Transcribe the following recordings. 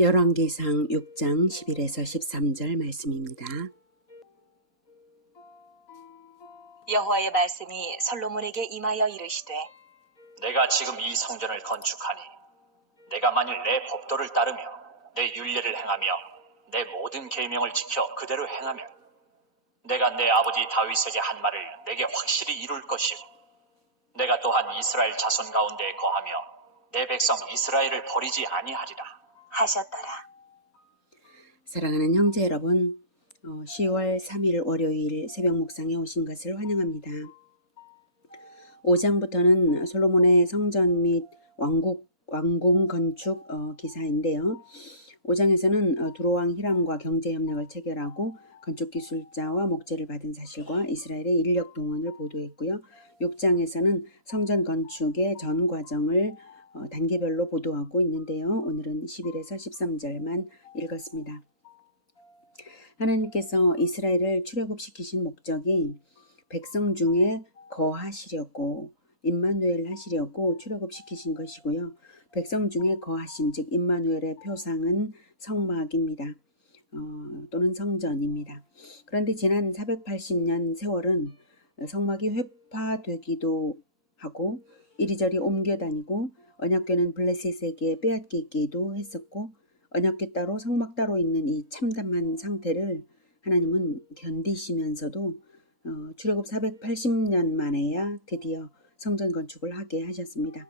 열왕기상 6장 11에서 13절 말씀입니다. 여호와의 말씀이 솔로몬에게 임하여 이르시되 내가 지금 이 성전을 건축하니 내가 만일 내 법도를 따르며 내 율례를 행하며 내 모든 계명을 지켜 그대로 행하면 내가 내 아버지 다윗에게 한 말을 내게 확실히 이룰 것이요 내가 또한 이스라엘 자손 가운데 거하며 내 백성 이스라엘을 버리지 아니하리라 하셨더라. 사랑하는 형제 여러분, 10월 3일 월요일 새벽 묵상에 오신 것을 환영합니다. 5장부터는 솔로몬의 성전 및 왕궁 건축 기사인데요. 5장에서는 두로왕 히람과 경제협력을 체결하고 건축기술자와 목재를 받은 사실과 이스라엘의 인력 동원을 보도했고요. 6장에서는 성전 건축의 전 과정을 단계별로 보도하고 있는데요. 오늘은 11에서 13절만 읽었습니다. 하나님께서 이스라엘을 출애굽시키신 목적이 백성 중에 거하시려고 임마누엘 하시려고 출애굽시키신 것이고요. 백성 중에 거하심 즉 임마누엘의 표상은 성막입니다. 또는 성전입니다. 그런데 지난 480년 세월은 성막이 회파되기도 하고 이리저리 옮겨다니고 언약궤는 블레셋에게 빼앗기기도 했었고 언약궤 따로 성막 따로 있는 이 참담한 상태를 하나님은 견디시면서도 출애굽 480년 만에야 드디어 성전 건축을 하게 하셨습니다.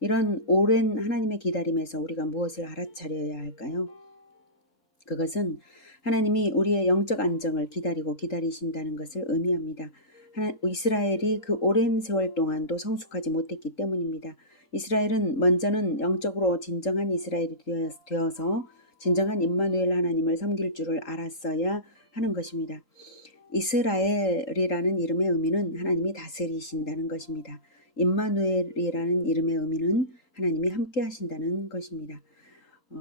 이런 오랜 하나님의 기다림에서 우리가 무엇을 알아차려야 할까요? 그것은 하나님이 우리의 영적 안정을 기다리고 기다리신다는 것을 의미합니다. 이스라엘이 그 오랜 세월 동안도 성숙하지 못했기 때문입니다. 이스라엘은 먼저는 영적으로 진정한 이스라엘이 되어서 진정한 임마누엘 하나님을 섬길 줄을 알았어야 하는 것입니다. 이스라엘이라는 이름의 의미는 하나님이 다스리신다는 것입니다. 임마누엘이라는 이름의 의미는 하나님이 함께 하신다는 것입니다.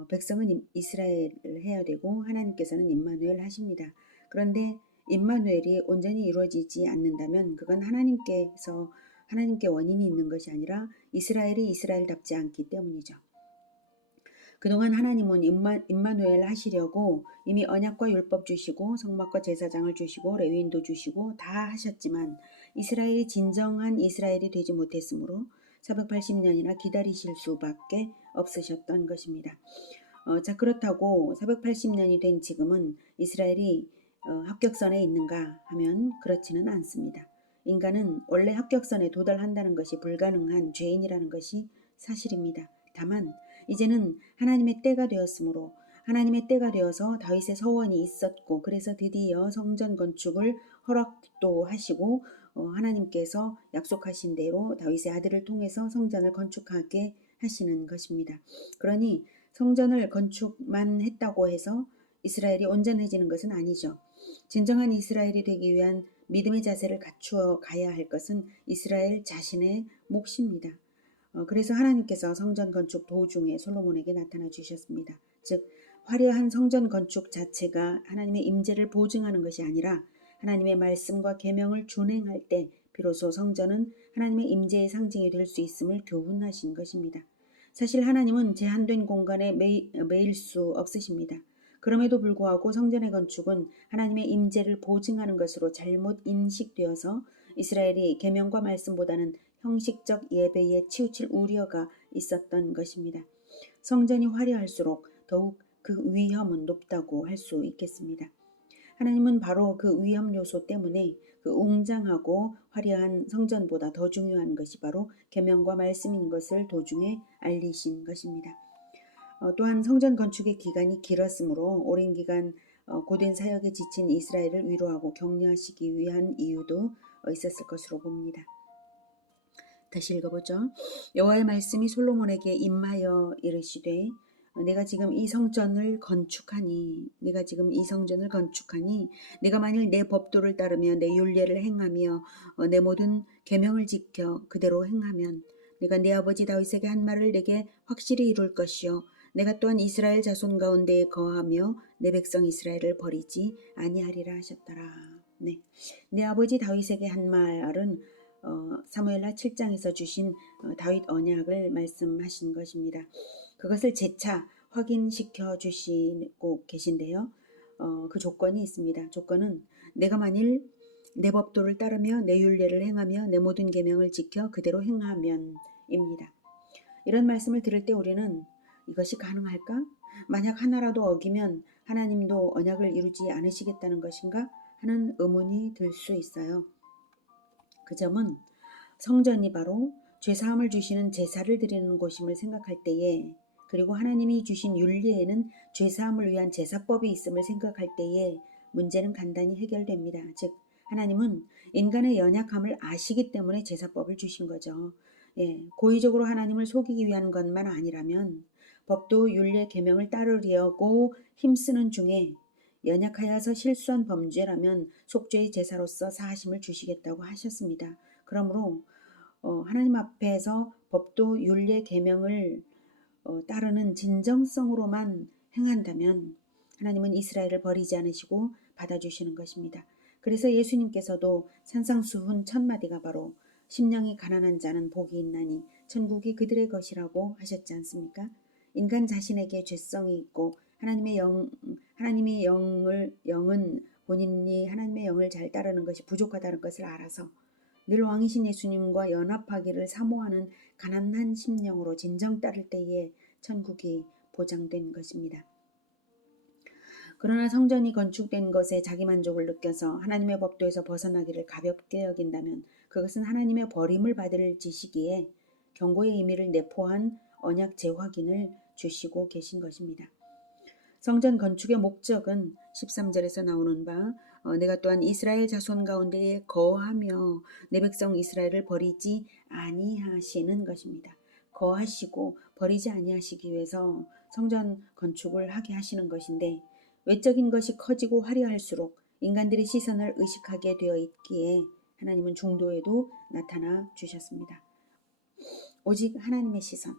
백성은 이스라엘을 해야 되고 하나님께서는 임마누엘 하십니다. 그런데 임마누엘이 온전히 이루어지지 않는다면 그건 하나님께 원인이 있는 것이 아니라 이스라엘이 이스라엘답지 않기 때문이죠. 그동안 하나님은 임마누엘 하시려고 이미 언약과 율법 주시고 성막과 제사장을 주시고 레위인도 주시고 다 하셨지만 이스라엘이 진정한 이스라엘이 되지 못했으므로 480년이나 기다리실 수밖에 없으셨던 것입니다. 자, 그렇다고 480년이 된 지금은 이스라엘이 합격선에 있는가 하면 그렇지는 않습니다. 인간은 원래 합격선에 도달한다는 것이 불가능한 죄인이라는 것이 사실입니다. 다만 이제는 하나님의 때가 되었으므로 하나님의 때가 되어서 다윗의 서원이 있었고 그래서 드디어 성전 건축을 허락도 하시고 하나님께서 약속하신 대로 다윗의 아들을 통해서 성전을 건축하게 하시는 것입니다. 그러니 성전을 건축만 했다고 해서 이스라엘이 온전해지는 것은 아니죠. 진정한 이스라엘이 되기 위한 믿음의 자세를 갖추어 가야 할 것은 이스라엘 자신의 몫입니다. 그래서 하나님께서 성전 건축 도중에 솔로몬에게 나타나 주셨습니다. 즉 화려한 성전 건축 자체가 하나님의 임재를 보증하는 것이 아니라 하나님의 말씀과 계명을 준행할 때 비로소 성전은 하나님의 임재의 상징이 될 수 있음을 교훈하신 것입니다. 사실 하나님은 제한된 공간에 매일 수 없으십니다. 그럼에도 불구하고 성전의 건축은 하나님의 임재를 보증하는 것으로 잘못 인식되어서 이스라엘이 계명과 말씀보다는 형식적 예배에 치우칠 우려가 있었던 것입니다. 성전이 화려할수록 더욱 그 위험은 높다고 할 수 있겠습니다. 하나님은 바로 그 위험 요소 때문에 그 웅장하고 화려한 성전보다 더 중요한 것이 바로 계명과 말씀인 것을 도중에 알리신 것입니다. 또한 성전 건축의 기간이 길었으므로 오랜 기간 고된 사역에 지친 이스라엘을 위로하고 격려하시기 위한 이유도 있었을 것으로 봅니다. 다시 읽어보죠. 여호와의 말씀이 솔로몬에게 임하여 이르시되 내가 지금 이 성전을 건축하니 내가 만일 내 법도를 따르며 내 율례를 행하며 내 모든 계명을 지켜 그대로 행하면 내가 내 아버지 다윗에게 한 말을 내게 확실히 이룰 것이요 내가 또한 이스라엘 자손 가운데에 거하며 내 백성 이스라엘을 버리지 아니하리라 하셨더라. 네, 내 아버지 다윗에게 한 말은 사무엘하 7장에서 주신 다윗 언약을 말씀하신 것입니다. 그것을 재차 확인시켜 주시고 계신데요. 그 조건이 있습니다. 조건은 내가 만일 내 법도를 따르며 내 율례를 행하며 내 모든 계명을 지켜 그대로 행하면입니다. 이런 말씀을 들을 때 우리는 이것이 가능할까? 만약 하나라도 어기면 하나님도 언약을 이루지 않으시겠다는 것인가? 하는 의문이 들 수 있어요. 그 점은 성전이 바로 죄사함을 주시는 제사를 드리는 곳임을 생각할 때에, 그리고 하나님이 주신 율례에는 죄사함을 위한 제사법이 있음을 생각할 때에 문제는 간단히 해결됩니다. 즉 하나님은 인간의 연약함을 아시기 때문에 제사법을 주신 거죠. 고의적으로 하나님을 속이기 위한 것만 아니라면 법도 율례 계명을 따르려고 힘쓰는 중에 연약하여서 실수한 범죄라면 속죄의 제사로서 사하심을 주시겠다고 하셨습니다. 그러므로 하나님 앞에서 법도 율례 계명을 따르는 진정성으로만 행한다면 하나님은 이스라엘을 버리지 않으시고 받아주시는 것입니다. 그래서 예수님께서도 산상수훈 첫 마디가 바로 심령이 가난한 자는 복이 있나니 천국이 그들의 것이라고 하셨지 않습니까? 인간 자신에게 죄성이 있고 하나님의 영은 본인이 하나님의 영을 잘 따르는 것이 부족하다는 것을 알아서 늘 왕이신 예수님과 연합하기를 사모하는 가난한 심령으로 진정 따를 때에 천국이 보장된 것입니다. 그러나 성전이 건축된 것에 자기 만족을 느껴서 하나님의 법도에서 벗어나기를 가볍게 여긴다면 그것은 하나님의 버림을 받을 짓이기에 경고의 의미를 내포한 언약 재확인을 주시고 계신 것입니다. 성전 건축의 목적은 13절에서 나오는 바 내가 또한 이스라엘 자손 가운데에 거하며 내 백성 이스라엘을 버리지 아니하시는 것입니다. 거하시고 버리지 아니하시기 위해서 성전 건축을 하게 하시는 것인데, 외적인 것이 커지고 화려할수록 인간들의 시선을 의식하게 되어 있기에 하나님은 중도에도 나타나 주셨습니다. 오직 하나님의 시선,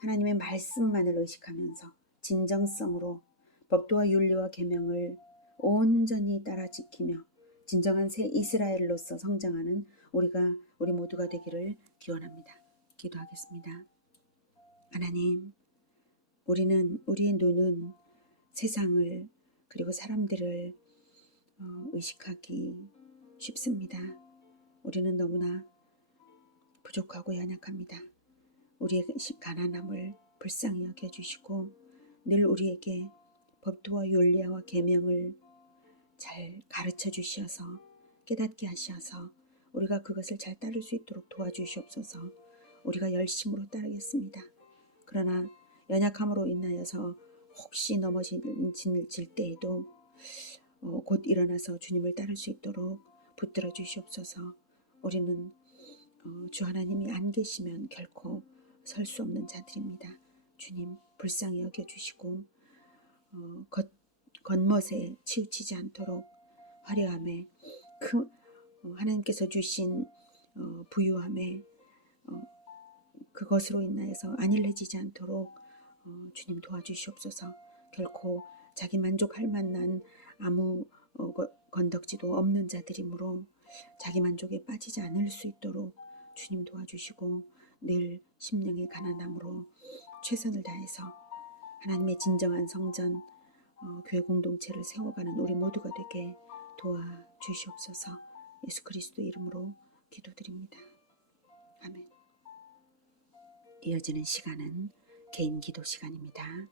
하나님의 말씀만을 의식하면서 진정성으로 법도와 윤리와 계명을 온전히 따라 지키며 진정한 새 이스라엘로서 성장하는 우리 모두가 되기를 기원합니다. 기도하겠습니다. 하나님, 우리의 눈은 세상을 그리고 사람들을 의식하기 쉽습니다. 우리는 너무나 부족하고 연약합니다. 우리의 가난함을 불쌍히 여겨주시고 늘 우리에게 법도와 율례와 계명을 잘 가르쳐 주셔서 깨닫게 하셔서 우리가 그것을 잘 따를 수 있도록 도와주시옵소서. 우리가 열심으로 따르겠습니다. 그러나 연약함으로 인하여서 혹시 넘어질 때에도 곧 일어나서 주님을 따를 수 있도록 붙들어 주시옵소서. 우리는 주 하나님이 안 계시면 결코 설 수 없는 자들입니다. 주님 불쌍히 여겨주시고 겉멋에 치우치지 않도록 화려함에 하나님께서 주신 부유함에 그것으로 인하여서 안일해지지 않도록 주님 도와주시옵소서. 결코 자기 만족할 만한 아무 건덕지도 없는 자들이므로 자기 만족에 빠지지 않을 수 있도록 주님 도와주시고 늘 심령의 가난함으로 최선을 다해서 하나님의 진정한 성전 교회 공동체를 세워가는 우리 모두가 되게 도와주시옵소서. 예수 그리스도 이름으로 기도드립니다. 아멘. 이어지는 시간은 개인 기도 시간입니다.